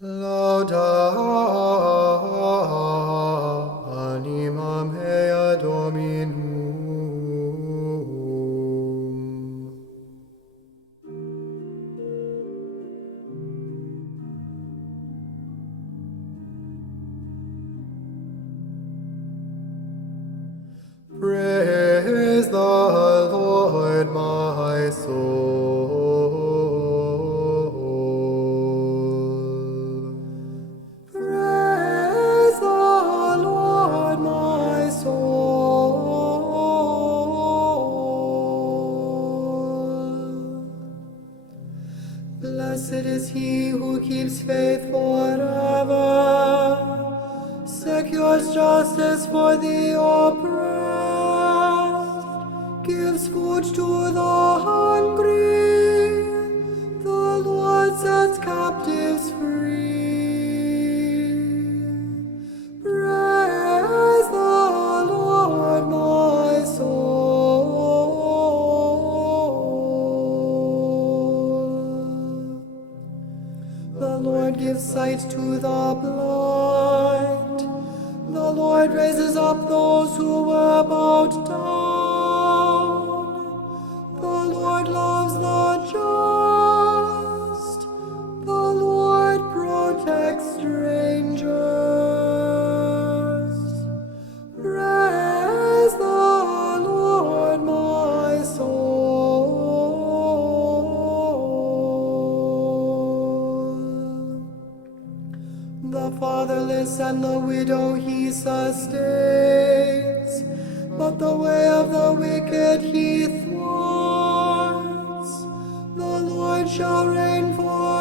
Lauda anima mea Dominum. Praise the Lord, my soul. Praise the Lord, my soul. Blessed is he who keeps faith forever, secures justice for the oppressed, gives food to the hungry, the Lord sets captives free. Praise the Lord, my soul. The Lord gives sight to the blind. The Lord raises up those who were bowed down. The Lord loves the just. The Lord protects strangers. Praise the Lord, my soul. The fatherless and the widow he sustains, but the way of the wicked he thwarts. The Lord shall reign forever.